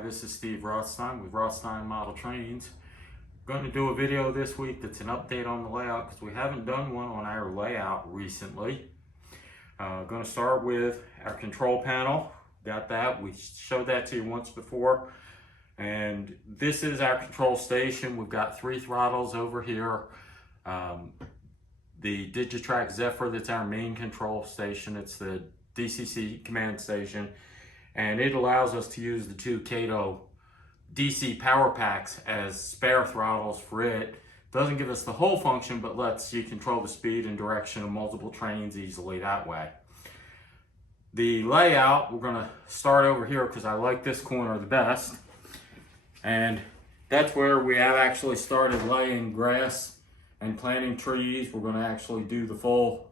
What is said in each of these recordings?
Hi, this is Steve Rothstein with Rothstein Model Trains. I'm going to do a video this week that's an update on the layout because we haven't done one on our layout recently. Going to start with our control panel. Got that. We showed that to you once before. And this is our control station. We've got 3 throttles over here. The Digitrack Zephyr, that's our main control station. It's the DCC command station. And it allows us to use the 2 Kato DC power packs as spare throttles for it. Doesn't give us the whole function, but lets you control the speed and direction of multiple trains easily that way. The layout, we're gonna start over here because I like this corner the best. And that's where we have actually started laying grass and planting trees. We're gonna actually do the full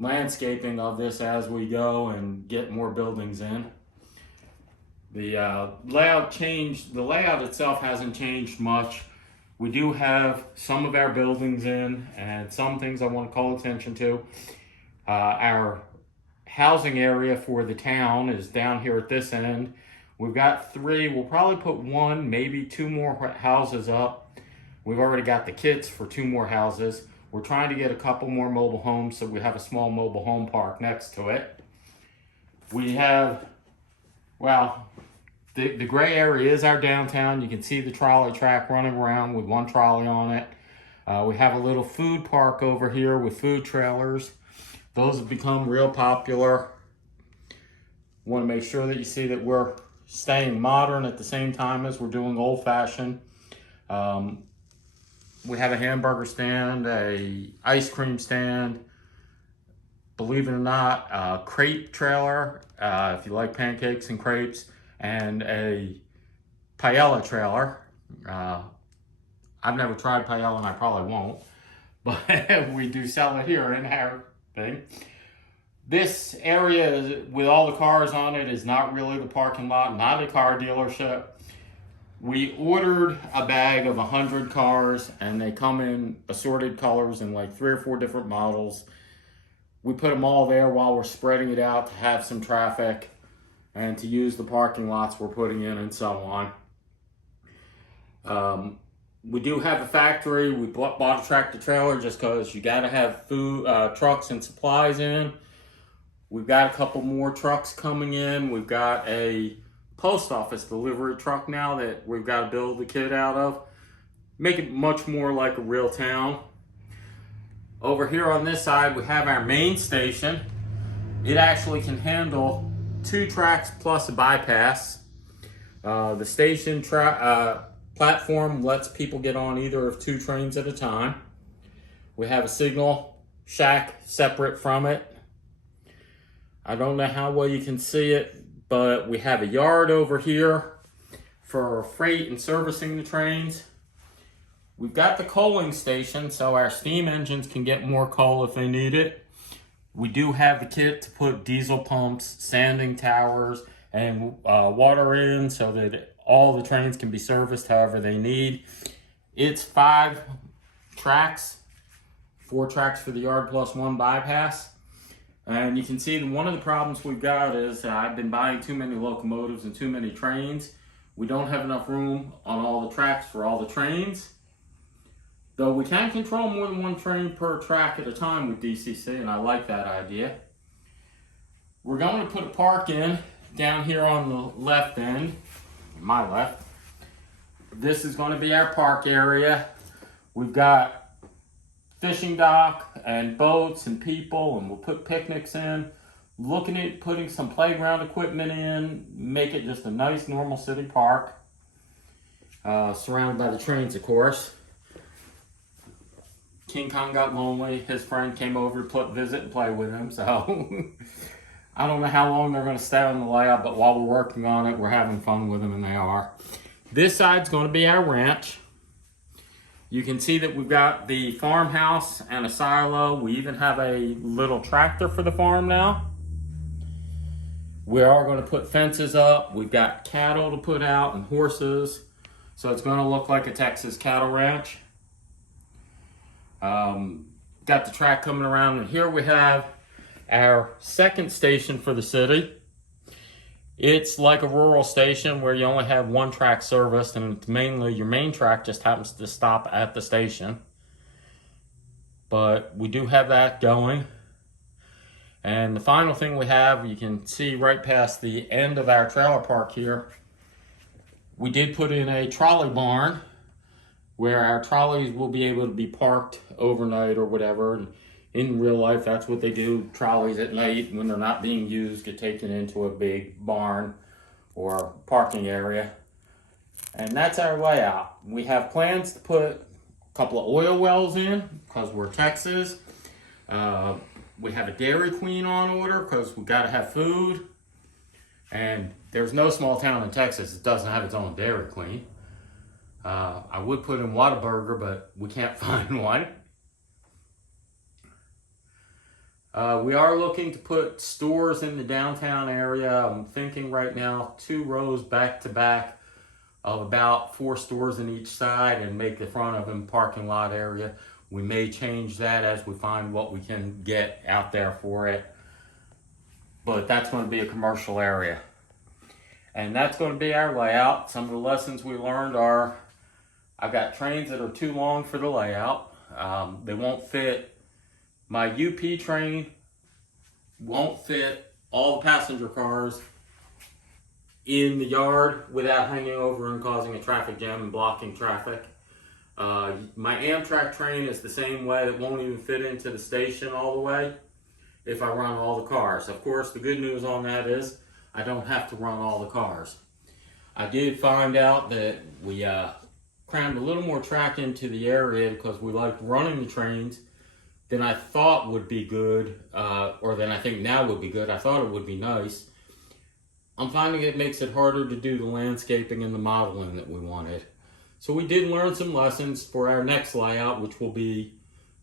landscaping of this as we go and get more buildings in. The layout changed. The layout itself hasn't changed much. We do have some of our buildings in and some things I want to call attention to. Our housing area for the town is down here at this end. We've got 3. We'll probably put 1, maybe 2 more houses up. We've already got the kits for 2 more houses. We're trying to get a couple more mobile homes so we have a small mobile home park next to it. We have, well, the gray area is our downtown. You can see the trolley track running around with 1 trolley on it. We have a little food park over here with food trailers. Those have become real popular. Want to make sure that you see that we're staying modern at the same time as we're doing old-fashioned. We have a hamburger stand, a ice cream stand, believe it or not, a crepe trailer, if you like pancakes and crepes, and a paella trailer. I've never tried paella and I probably won't, but we do sell it here in our thing. This area with all the cars on it is not really the parking lot, not a car dealership. We ordered a bag of 100 cars and they come in assorted colors in like 3 or 4 different models. We put them all there while we're spreading it out to have some traffic and to use the parking lots we're putting in and so on. We do have a factory. We bought a tractor trailer just because you got to have food, trucks and supplies in. We've got a couple more trucks coming in. We've got a post office delivery truck now that we've got to build the kit out of. Make it much more like a real town. Over here on this side, we have our main station. It actually can handle 2 tracks plus a bypass. The station platform lets people get on either of 2 trains at a time. We have a signal shack separate from it. I don't know how well you can see it, but we have a yard over here for freight and servicing the trains. We've got the coaling station, so our steam engines can get more coal if they need it. We do have the kit to put diesel pumps, sanding towers, and water in so that all the trains can be serviced however they need. It's 5 tracks, 4 tracks for the yard plus 1 bypass. And you can see that one of the problems we've got is I've been buying too many locomotives and too many trains. We don't have enough room on all the tracks for all the trains. Though we can control more than 1 train per track at a time with DCC, and I like that idea. We're going to put a park in down here on the left end, my left. This is going to be our park area. We've got fishing dock and boats and people, and we'll put picnics in. Looking at putting some playground equipment in, make it just a nice normal city park, surrounded by the trains, of course. King Kong got lonely. His friend came over to visit and play with him, so I don't know how long they're going to stay on the layout, but while we're working on it, we're having fun with them, and they are. This side's going to be our ranch. You can see that we've got the farmhouse and a silo. We even have a little tractor for the farm now. We are going to put fences up. We've got cattle to put out and horses. So it's going to look like a Texas cattle ranch. Got the track coming around, and here we have our second station for the city. It's like a rural station where you only have one track service, and it's mainly your main track just happens to stop at the station. But we do have that going. And the final thing we have, you can see right past the end of our trailer park here, we did put in a trolley barn where our trolleys will be able to be parked overnight or whatever. And in real life, that's what they do. Trolleys at night, when they're not being used, get taken into a big barn or parking area. And that's our layout. We have plans to put a couple of oil wells in because we're Texas. We have a Dairy Queen on order because we got to have food. And there's no small town in Texas that doesn't have its own Dairy Queen. I would put in Whataburger, but we can't find one. We are looking to put stores in the downtown area. I'm thinking right now 2 rows back to back of about 4 stores in each side and make the front of them parking lot area. We may change that as we find what we can get out there for it. But that's going to be a commercial area. And that's going to be our layout. Some of the lessons we learned are I've got trains that are too long for the layout. They won't fit. My UP train won't fit all the passenger cars in the yard without hanging over and causing a traffic jam and blocking traffic. My Amtrak train is the same way. It won't even fit into the station all the way if I run all the cars. Of course, the good news on that is I don't have to run all the cars. I did find out that we crammed a little more track into the area because we liked running the trains than I thought would be good, or than I think now would be good. I thought it would be nice. I'm finding it makes it harder to do the landscaping and the modeling that we wanted. So we did learn some lessons for our next layout, which will be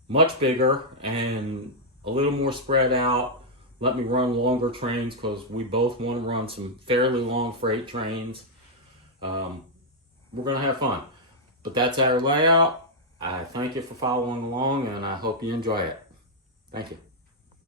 much bigger and a little more spread out. Let me run longer trains because we both want to run some fairly long freight trains. We're going to have fun. But that's our layout. I thank you for following along, and I hope you enjoy it. Thank you.